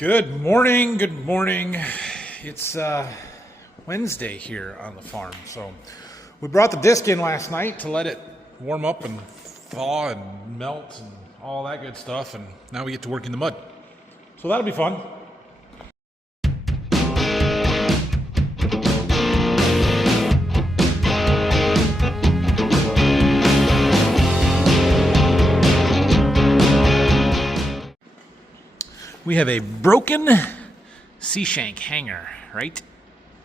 Good morning, good morning. It's Wednesday here on the farm. So we brought the disc in last night to let it warm up and thaw and melt and all that good stuff. And now we get to work in the mud. So that'll be fun. We have a broken sea shank hanger right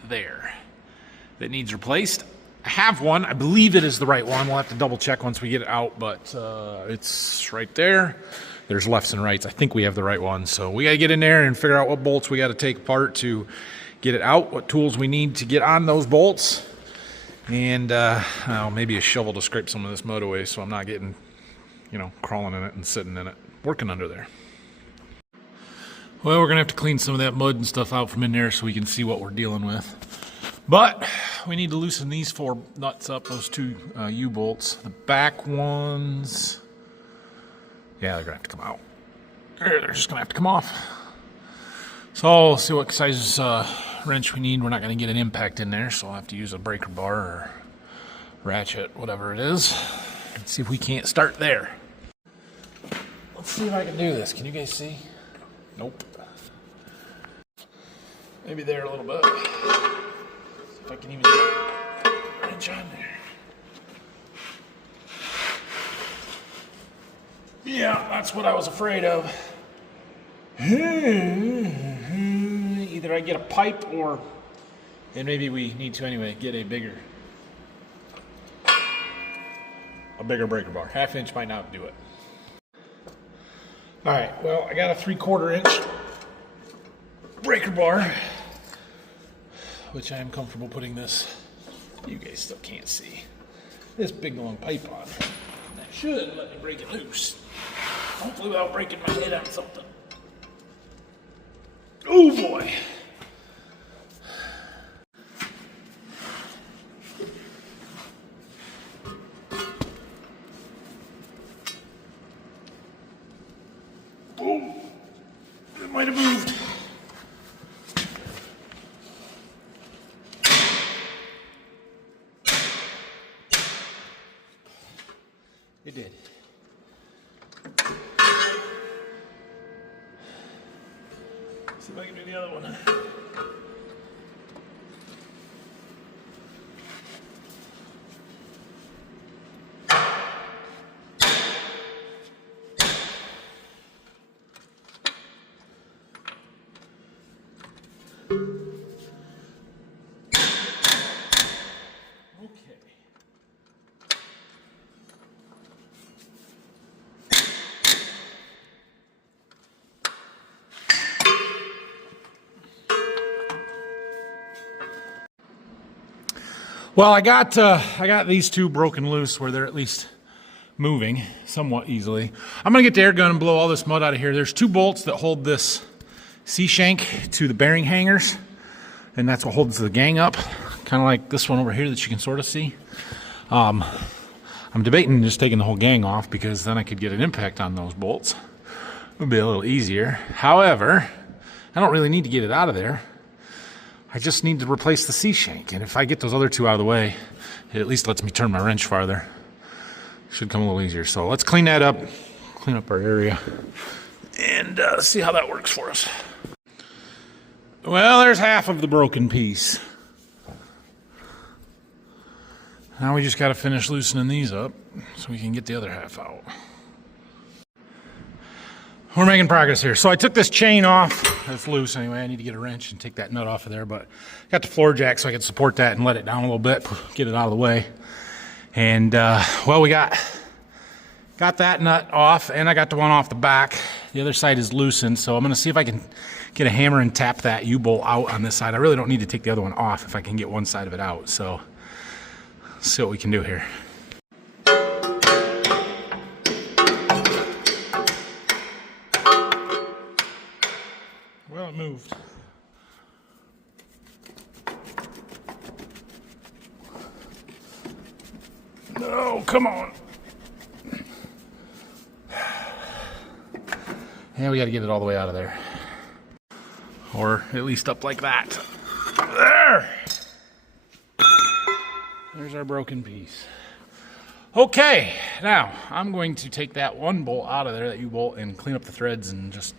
there that needs replaced. I have one. I believe it is the right one. We'll have to double check once we get it out, but it's right there. There's lefts and rights. I think we have the right one. So we got to get in there and figure out what bolts we got to take apart to get it out, what tools we need to get on those bolts, and maybe a shovel to scrape some of this mud away so I'm not getting, crawling in it and sitting in it, working under there. Well, we're going to have to clean some of that mud and stuff out from in there so we can see what we're dealing with. But we need to loosen these four nuts up, those two U-bolts. The back ones, yeah, they're going to have to come out. They're just going to have to come off. So I'll see what size wrench we need. We're not going to get an impact in there, so I'll have to use a breaker bar or ratchet, whatever it is. Let's see if we can't start there. Let's see if I can do this. Can you guys see? Nope. Maybe there a little bit. See if I can even get a wrench on there. Yeah, that's what I was afraid of. Either I get a pipe or, and maybe we need to anyway, get a bigger breaker bar. 1/2 inch might not do it. All right, well, I got a 3/4 inch breaker bar, which I am comfortable putting this, you guys still can't see, this big long pipe on. That should let me break it loose. Hopefully without breaking my head on something. Oh boy. Boom. It might have moved. It did. See if I can do the other one. Well, I got these two broken loose where they're at least moving somewhat easily. I'm gonna get the air gun and blow all this mud out of here. There's two bolts that hold this sea shank to the bearing hangers, and that's what holds the gang up, kind of like this one over here that you can sort of see. I'm debating just taking the whole gang off because then I could get an impact on those bolts. It would be a little easier. However, I don't really need to get it out of there. I just need to replace the sea shank, and if I get those other two out of the way, it at least lets me turn my wrench farther. Should come a little easier. So let's clean that up, clean up our area, and see how that works for us. Well, there's half of the broken piece. Now we just got to finish loosening these up so we can get the other half out. We're making progress here. So I took this chain off. It's loose anyway. I need to get a wrench and take that nut off of there, but I got the floor jack so I can support that and let it down a little bit, get it out of the way. And well, we got that nut off, and I got the one off the back. The other side is loosened, so I'm gonna see if I can get a hammer and tap that U-bolt out on this side. I really don't need to take the other one off if I can get one side of it out. So let's see what we can do here. Well, it moved. No, come on. Yeah, we got to get it all the way out of there. or at least up like that. There! There's our broken piece. Okay, now I'm going to take that one bolt out of there, that U-bolt, and clean up the threads and just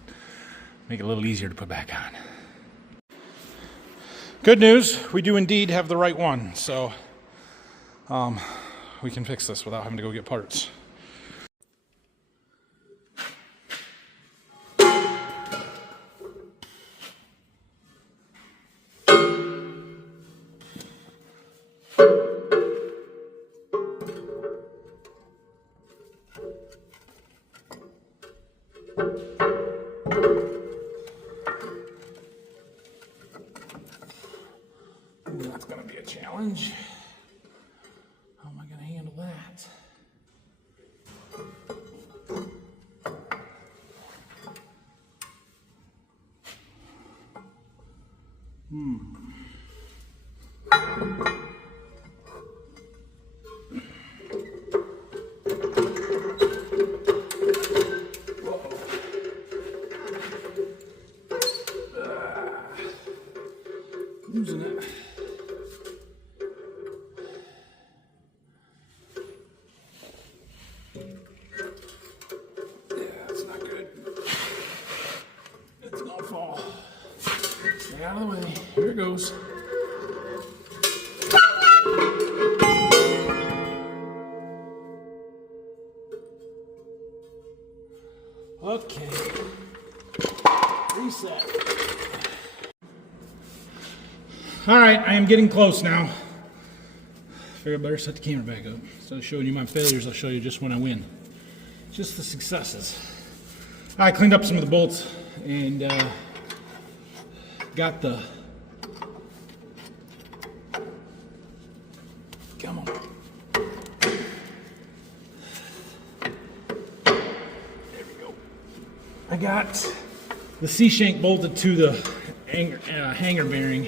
make it a little easier to put back on. Good news, we do indeed have the right one, so we can fix this without having to go get parts. That's going to be a challenge. How am I going to handle that? Losing it. Stay out of the way. Here it goes. Okay. Reset. All right, I am getting close now. Figure I better set the camera back up. Instead of showing you my failures, I'll show you just when I win. Just the successes. I cleaned up some of the bolts and got the, come on. There we go. I got the C-shank bolted to the hanger bearing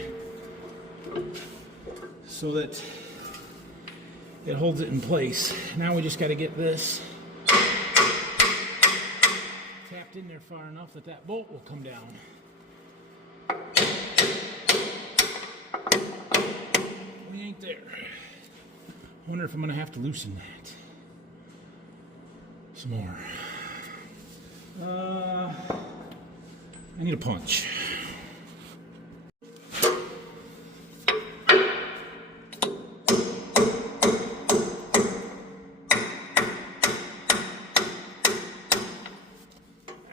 so that it holds it in place. Now we just got to get this tapped in there far enough that that bolt will come down. We ain't there. I wonder if I'm going to have to loosen that some more. I need a punch.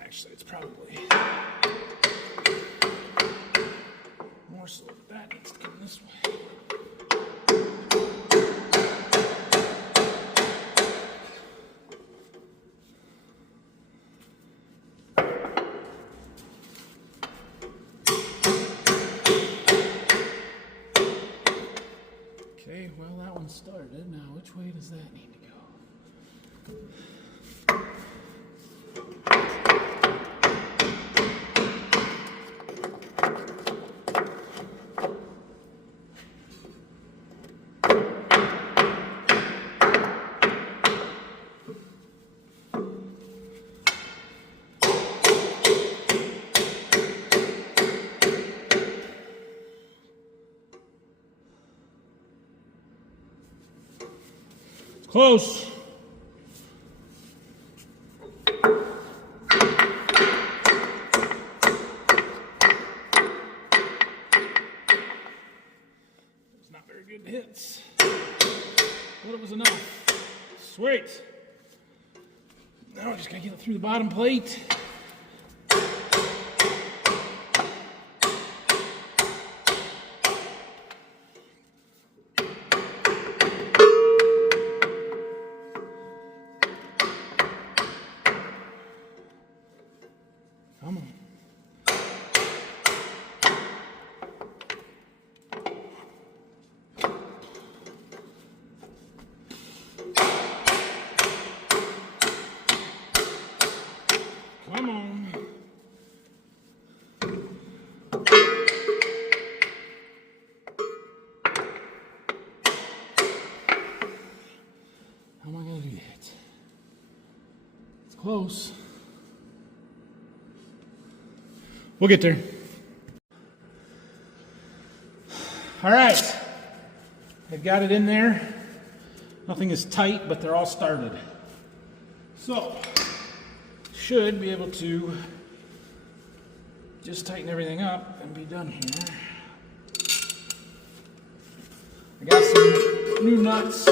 Actually, it's probably more so that needs to come this way. Okay, well, that one started. Now, which way does that need to go? Close. It's not very good hits, but it was enough. Sweet. Now I just gotta get it through the bottom plate. Come on. Come on. How am I going to do that? It's close. We'll get there. All right, I've got it in there. Nothing is tight, but they're all started. So, should be able to just tighten everything up and be done here. I got some new nuts.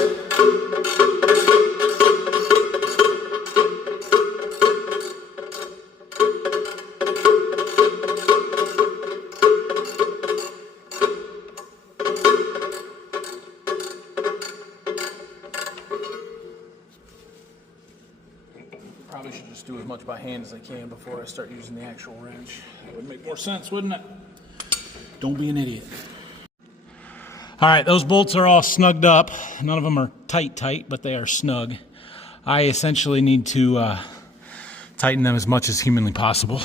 Probably should just do as much by hand as I can before I start using the actual wrench. That would make more sense, wouldn't it? Don't be an idiot. All right, those bolts are all snugged up. None of them are tight, but they are snug. I essentially need to tighten them as much as humanly possible,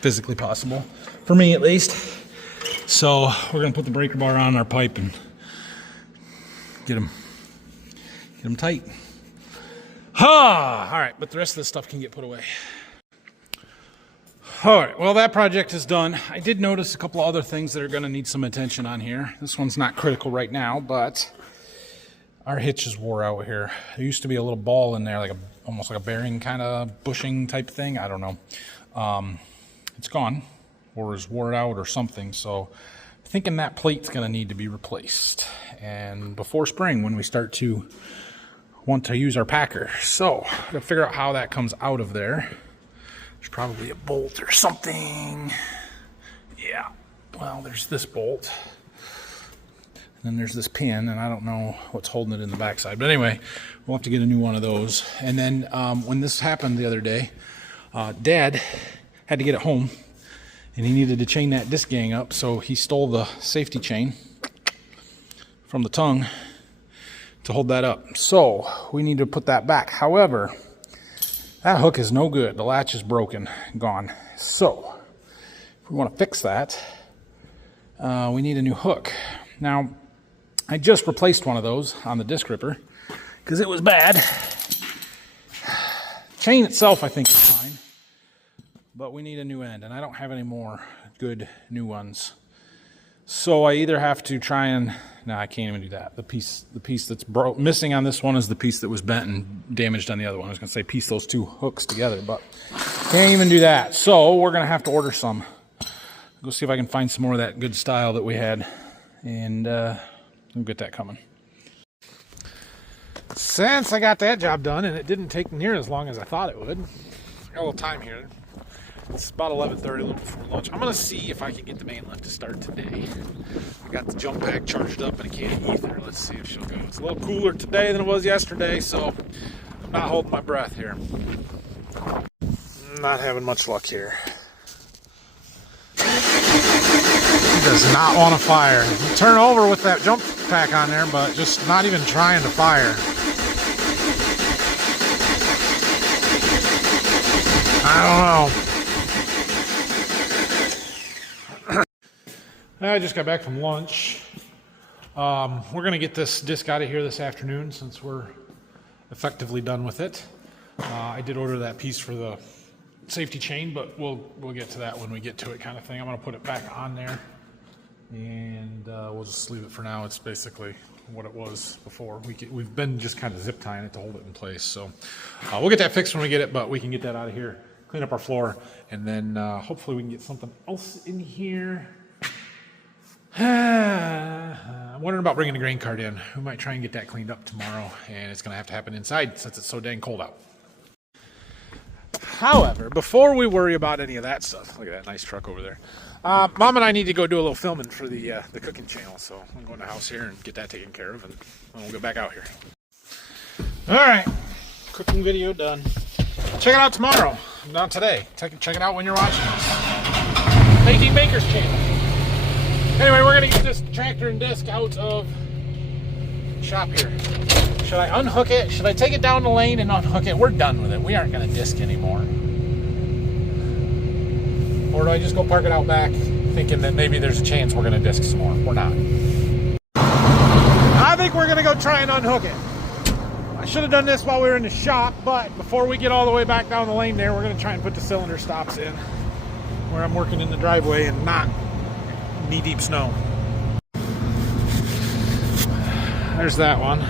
physically possible, for me at least. So we're gonna put the breaker bar on our pipe and get them tight. All right, but the rest of this stuff can get put away. All right, well, that project is done. I did notice a couple of other things that are going to need some attention on here. This one's not critical right now, but our hitch is wore out here. There used to be a little ball in there, like almost like a bearing kind of bushing type thing. I don't know. It's gone, or is wore out or something. So I'm thinking that plate's going to need to be replaced. And before spring, when we start to want to use our packer. So I'm going to figure out how that comes out of there. There's probably a bolt or something. Yeah. Well, there's this bolt. And then there's this pin, and I don't know what's holding it in the backside. But anyway, we'll have to get a new one of those. And then when this happened the other day, Dad had to get it home, and he needed to chain that disc gang up, so he stole the safety chain from the tongue to hold that up. So we need to put that back. However, that hook is no good. The latch is broken, gone. So if we want to fix that, we need a new hook. Now, I just replaced one of those on the disc ripper because it was bad. Chain itself, I think, is fine, but we need a new end, and I don't have any more good new ones. So I either have to try and, no, I can't even do that. The piece that's missing on this one is the piece that was bent and damaged on the other one. I was going to say piece those two hooks together, but can't even do that. So we're going to have to order some. Go see if I can find some more of that good style that we had, and we'll get that coming. Since I got that job done, and it didn't take near as long as I thought it would, I got a little time here. It's about 11:30, a little before lunch. I'm going to see if I can get the main lift to start today. I got the jump pack charged up and a can of ether. Let's see if she'll go. It's a little cooler today than it was yesterday, so I'm not holding my breath here. Not having much luck here. He does not want to fire. You turn over with that jump pack on there, but just not even trying to fire. I don't know. I just got back from lunch. We're going to get this disc out of here this afternoon since we're effectively done with it. I did order that piece for the safety chain, but we'll get to that when we get to it, kind of thing. I'm going to put it back on there, and we'll just leave it for now. It's basically what it was before. We've been just kind of zip tying it to hold it in place. So we'll get that fixed when we get it, but we can get that out of here, clean up our floor, and then hopefully we can get something else in here. I'm wondering about bringing the grain cart in. We might try and get that cleaned up tomorrow, and it's going to have to happen inside since it's so dang cold out. However, before we worry about any of that stuff, look at that nice truck over there. Mom and I need to go do a little filming for the cooking channel, so I'm going to the house here and get that taken care of, and then we'll go back out here. All right, cooking video done. Check it out tomorrow, not today. Check it out when you're watching this. Making Baker's channel. Anyway, we're going to get this tractor and disc out of shop here. Should I unhook it? Should I take it down the lane and unhook it? We're done with it. We aren't going to disc anymore. Or do I just go park it out back thinking that maybe there's a chance we're going to disc some more? We're not. I think we're going to go try and unhook it. I should have done this while we were in the shop, but before we get all the way back down the lane there, we're going to try and put the cylinder stops in where I'm working in the driveway and not knee-deep snow. there's that one.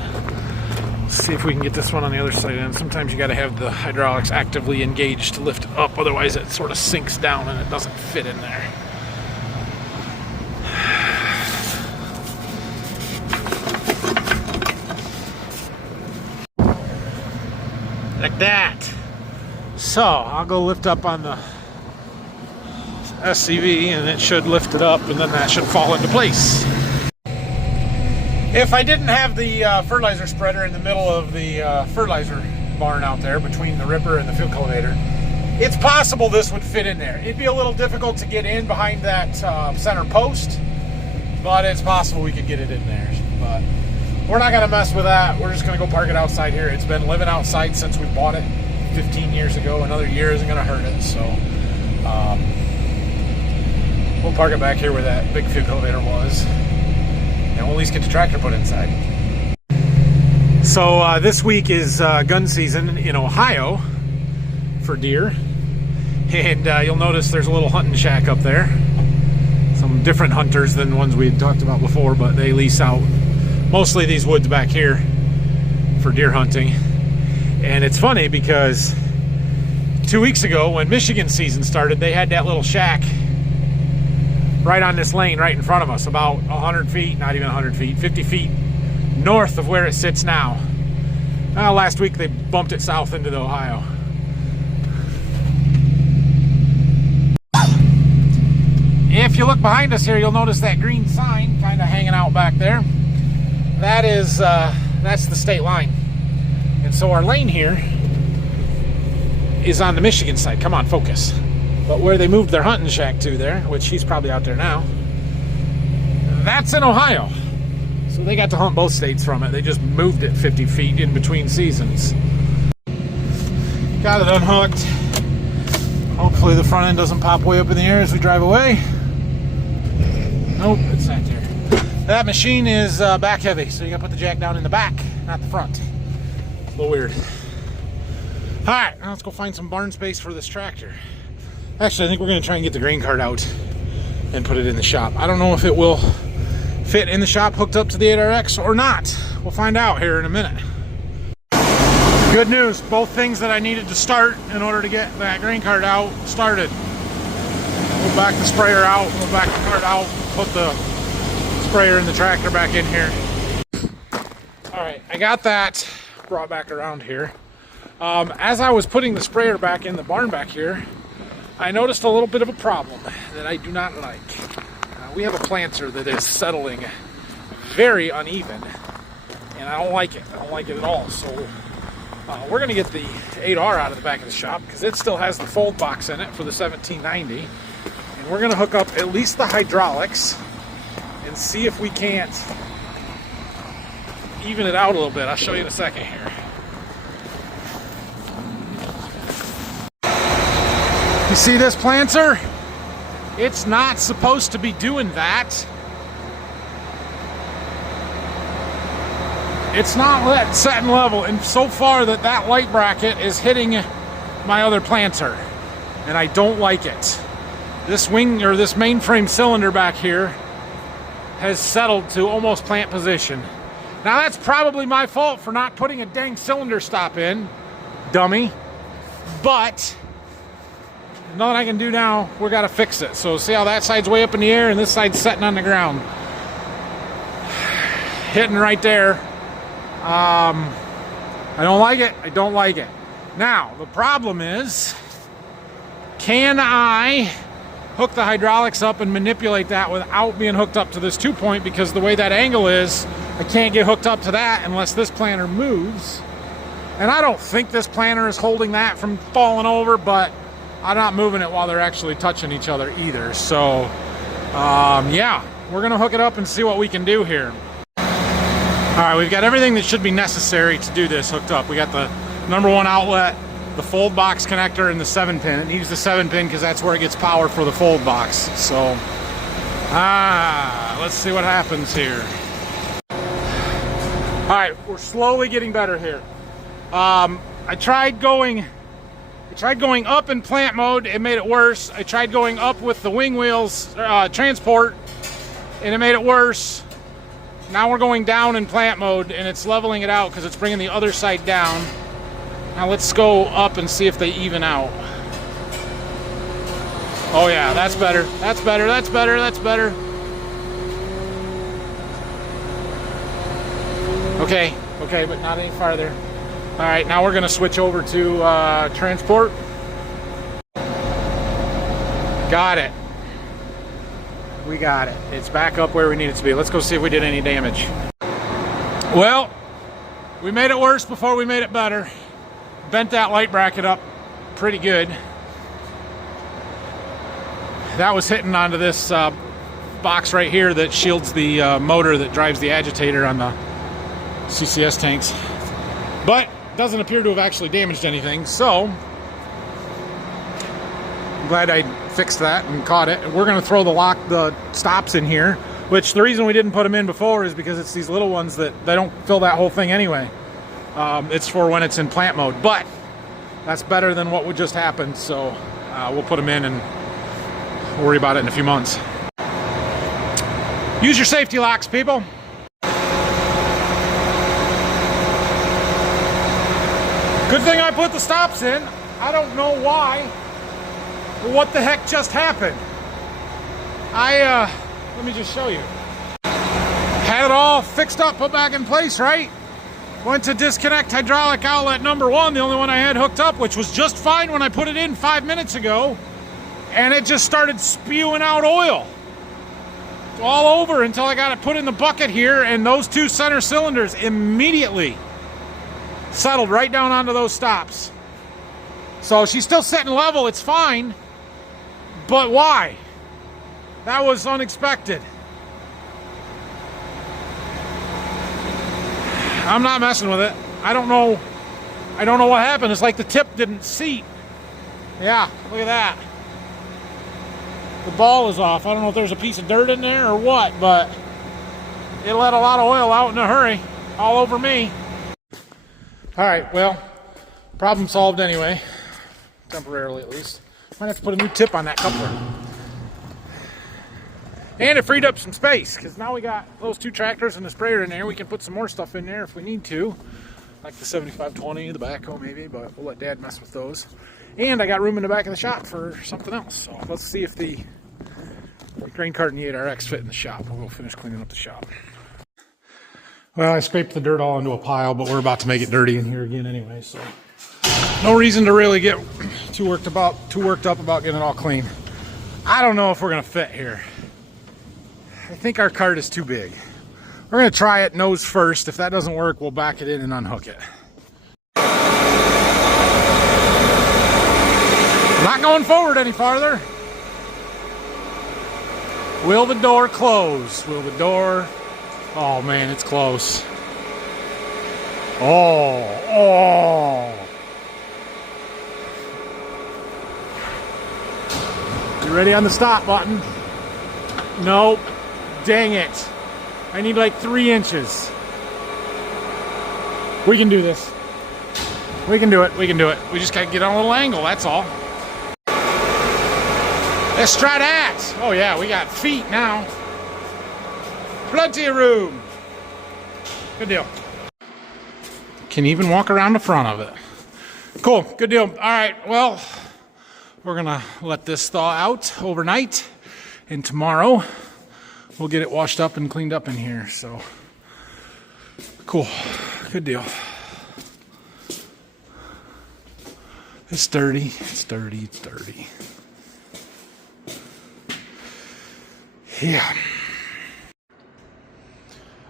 Let's see if we can get this one on the other side. And sometimes you got to have the hydraulics actively engaged to lift it up, otherwise it sort of sinks down and it doesn't fit in there. Like that. So I'll go lift up on the SCV and it should lift it up, and then that should fall into place. If I didn't have the fertilizer spreader in the middle of the fertilizer barn out there between the ripper and the field cultivator, it's possible this would fit in there. It'd be a little difficult to get in behind that center post, but it's possible we could get it in there. But we're not going to mess with that. We're just going to go park it outside here. It's been living outside since we bought it 15 years ago. Another year isn't going to hurt it, so we'll park it back here where that big field cultivator was. And we'll at least get the tractor put inside. So this week is gun season in Ohio for deer. And you'll notice there's a little hunting shack up there. Some different hunters than ones we had talked about before, but they lease out mostly these woods back here for deer hunting. And it's funny because 2 weeks ago when Michigan season started, they had that little shack right on this lane right in front of us, about 100 feet, not even 100 feet, 50 feet north of where it sits now. Last week they bumped it south into the Ohio. If you look behind us here, you'll notice that green sign kind of hanging out back there. That is, that's the state line. And so our lane here is on the Michigan side. Come on, focus. But where they moved their hunting shack to there, which he's probably out there now, that's in Ohio. So they got to hunt both states from it. They just moved it 50 feet in between seasons. Got it unhooked. Hopefully the front end doesn't pop way up in the air as we drive away. Nope, it's not there. That machine is back heavy, so you gotta put the jack down in the back, not the front. A little weird. All right, now let's go find some barn space for this tractor. Actually, I think we're going to try and get the grain cart out and put it in the shop. I don't know if it will fit in the shop hooked up to the 8RX or not. We'll find out here in a minute. Good news, both things that I needed to start in order to get that grain cart out started. We'll back the sprayer out, we'll back the cart out, put the sprayer and the tractor back in here. All right, I got that brought back around here. As I was putting the sprayer back in the barn back here, I noticed a little bit of a problem that I do not like. We have a planter that is settling very uneven, and I don't like it. I don't like it at all. So we're going to get the 8R out of the back of the shop because it still has the fold box in it for the 1790. And we're going to hook up at least the hydraulics and see if we can't even it out a little bit. I'll show you in a second here. You see this planter? It's not supposed to be doing that. It's not set and level, and so far that light bracket is hitting my other planter, and I don't like it. This wing or this mainframe cylinder back here has settled to almost plant position. Now that's probably my fault for not putting a dang cylinder stop in, dummy, but nothing I can do now. We got to fix it. So see how that side's way up in the air and this side's setting on the ground. Hitting right there. I don't like it. I don't like it. Now, the problem is, can I hook the hydraulics up and manipulate that without being hooked up to this 2-point? Because the way that angle is, I can't get hooked up to that unless this planter moves. And I don't think this planter is holding that from falling over, but I'm not moving it while they're actually touching each other either. So, yeah, we're going to hook it up and see what we can do here. All right, we've got everything that should be necessary to do this hooked up. We got the #1 outlet, the fold box connector, and the 7-pin. It needs the 7-pin because that's where it gets power for the fold box. So, let's see what happens here. All right, we're slowly getting better here. I tried going up in plant mode, it made it worse. I tried going up with the wing wheels transport, and it made it worse. Now we're going down in plant mode, and it's leveling it out because it's bringing the other side down. Now let's go up and see if they even out. Oh yeah, that's better. That's better. That's better. That's better. Okay, okay, but not any farther. All right, now we're gonna switch over to transport. Got it. We got it. It's back up where we need it to be. Let's go see if we did any damage. Well, we made it worse before we made it better. Bent that light bracket up pretty good. That was hitting onto this box right here that shields the motor that drives the agitator on the CCS tanks. But doesn't appear to have actually damaged anything, so I'm glad I fixed that and caught it. We're going to throw the stops in here, which the reason we didn't put them in before is because it's these little ones that they don't fill that whole thing anyway. It's for when it's in plant mode, but that's better than what would just happen, so we'll put them in and worry about it in a few months. Use your safety locks, people. Good thing I put the stops in. I don't know why. What the heck just happened? Let me just show you. Had it all fixed up, put back in place, right? Went to disconnect hydraulic outlet number 1, the only one I had hooked up, which was just fine when I put it in 5 minutes ago. And it just started spewing out oil all over until I got it put in the bucket here, and those 2 center cylinders immediately settled right down onto those stops. So she's still sitting level, it's fine, but why? That was unexpected. I'm not messing with it. I don't know what happened. It's like the tip didn't seat. Yeah, look at that. The ball is off. I don't know if there's a piece of dirt in there or what, but it let a lot of oil out in a hurry, all over me. All right, well, problem solved anyway, temporarily at least. Might have to put a new tip on that coupler. And it freed up some space, because now we got those 2 tractors and the sprayer in there. We can put some more stuff in there if we need to, like the 7520, the backhoe maybe, but we'll let Dad mess with those. And I got room in the back of the shop for something else, so let's see if the grain cart and the 8RX fit in the shop. We'll go finish cleaning up the shop. Well, I scraped the dirt all into a pile, but we're about to make it dirty in here again anyway, so no reason to really get too worked up about getting it all clean. I don't know if we're gonna fit here. I think our cart is too big. We're gonna try it nose first. If that doesn't work, we'll back it in and unhook it. Not going forward any farther. Will the door close? Will the door? Oh man, it's close. Oh. You ready on the stop button? Nope. Dang it. I need like 3 inches. We can do this. We can do it. We can do it. We just gotta get on a little angle, that's all. Let's try that. Oh yeah, we got feet now. Plenty of room. Good deal. Can even walk around the front of it. Cool, good deal. All right, well, we're gonna let this thaw out overnight, and tomorrow we'll get it washed up and cleaned up in here, so cool, good deal. It's dirty, it's dirty, it's dirty. Yeah.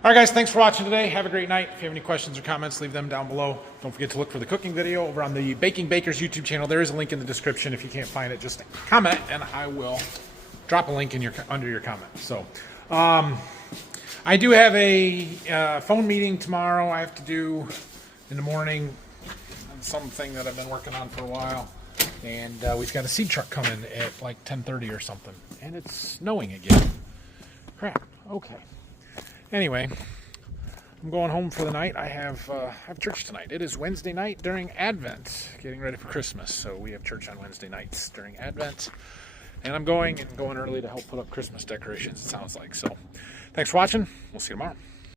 All right, guys, thanks for watching today. Have a great night. If you have any questions or comments, leave them down below. Don't forget to look for the cooking video over on the Baking Bakers YouTube channel. There is a link in the description. If you can't find it, just comment, and I will drop a link in under your comment. So, I do have a phone meeting tomorrow I have to do in the morning on something that I've been working on for a while. And we've got a seed truck coming at like 10:30 or something. And it's snowing again. Crap. Okay. Anyway, I'm going home for the night. I have church tonight. It is Wednesday night during Advent, getting ready for Christmas. So we have church on Wednesday nights during Advent. And I'm going early to help put up Christmas decorations, it sounds like. So thanks for watching. We'll see you tomorrow.